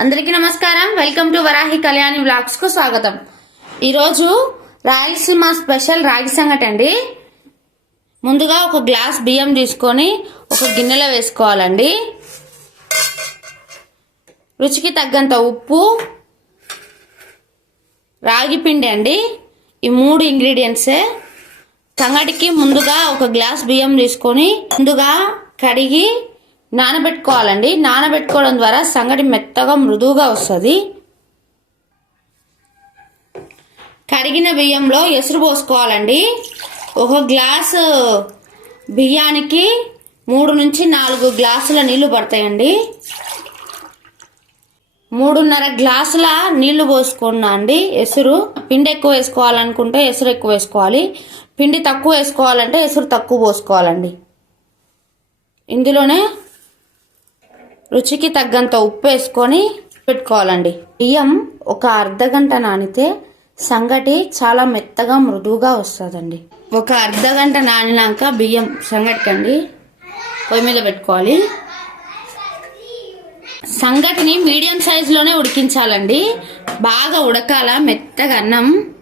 అందరికీ నమస్కారం. Welcome to Varahi Kalyani వ్లాగ్స్కు స్వాగతం. ఈరోజు రాయలసీమ స్పెషల్ రాగి సంగటి అండి. ముందుగా ఒక గ్లాస్ బియ్యం తీసుకొని ఒక గిన్నెలో వేసుకోవాలండి. రుచికి తగ్గంత ఉప్పు రాగి పిండి అండి. ఈ మూడు ఇంగ్రీడియంట్సే సంగటికి ముందుగా ఒక గ్లాస్ బియ్యం తీసుకొని ముందుగా కడిగి నానబెట్టుకోవాలండి. నానబెట్టుకోవడం ద్వారా సంగటి మెత్తగా మృదువుగా వస్తుంది. కడిగిన బియ్యంలో ఎసురు పోసుకోవాలండి. ఒక గ్లాసు బియ్యానికి మూడు నుంచి నాలుగు గ్లాసుల నీళ్ళు పడతాయండి. మూడున్నర గ్లాసుల నీళ్ళు పోసుకున్నా అండి. ఎసురు పిండి ఎక్కువ వేసుకోవాలనుకుంటే ఎసురు ఎక్కువ వేసుకోవాలి. పిండి తక్కువ వేసుకోవాలంటే ఎసురు తక్కువ పోసుకోవాలండి. ఇందులోనే రుచికి తగ్గంత ఉప్పు వేసుకొని పెట్టుకోవాలండి. బియ్యం ఒక అర్ధ గంట నానితే సంగటి చాలా మెత్తగా మృదువుగా వస్తుందండి. ఒక అర్ధ గంట నానినాక బియ్యం సంగటికండి పొయ్యి మీద పెట్టుకోవాలి. సంగటిని మీడియం సైజులోనే ఉడికించాలండి. బాగా ఉడకాల మెత్తగా అన్నం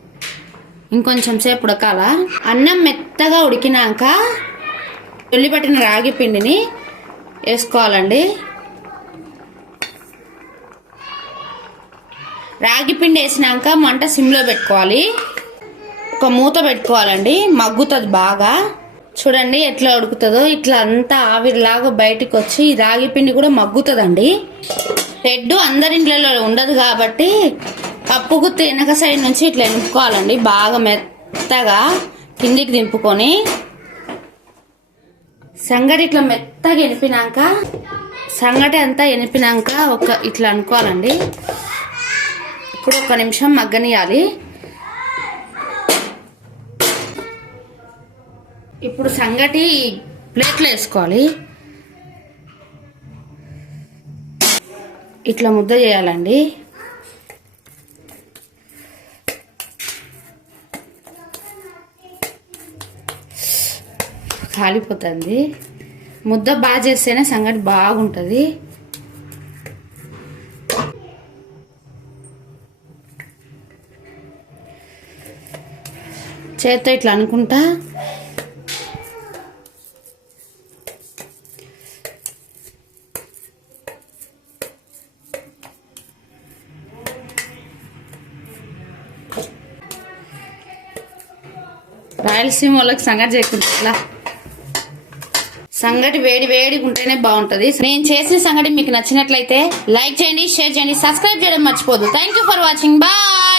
ఇంకొంచెం సేపు ఉడకాల. అన్నం మెత్తగా ఉడికినాక ఉల్లిపట్టిన రాగి పిండిని వేసుకోవాలండి. రాగి పిండి వేసినాక మంట సిమ్లో పెట్టుకోవాలి. ఒక మూత పెట్టుకోవాలండి. మగ్గుతుంది బాగా. చూడండి ఎట్లా ఉడుకుతుందో. ఇట్లా అంతా ఆవిరిలాగా బయటకు వచ్చి రాగి పిండి కూడా మగ్గుతుందండి. రెడ్ అందరింట్లలో ఉండదు కాబట్టి కప్పు గుత్తి వెనక సైడ్ నుంచి ఇట్లా నింపుకోవాలండి. బాగా మెత్తగా కిందికి దింపుకొని. సంగటి ఇట్లా మెత్తగా ఎనిపినాక సంగటి అంతా ఎనిపినాక ఒక ఇట్లా అనుకోవాలండి. ఇప్పుడు ఒక నిమిషం మగ్గనియాలి. ఇప్పుడు సంగటి ప్లేట్లో వేసుకోవాలి. ఇట్లా ముద్ద చేయాలండి. కాలిపోతుంది. ముద్ద బాగా చేస్తేనే సంగటి బాగుంటుంది. చేత్తో ఇట్లా అనుకుంటా. రాయలసీమ వాళ్ళకి సంగతి చేయకుండా ఇట్లా. సంగటి వేడి వేడిగా ఉంటేనే బాగుంటది. నేను చేసిన సంగటి మీకు నచ్చినట్లయితే లైక్ చేయండి షేర్ చేయండి సబ్స్క్రైబ్ చేయడం మర్చిపోదు. Thank you for watching bye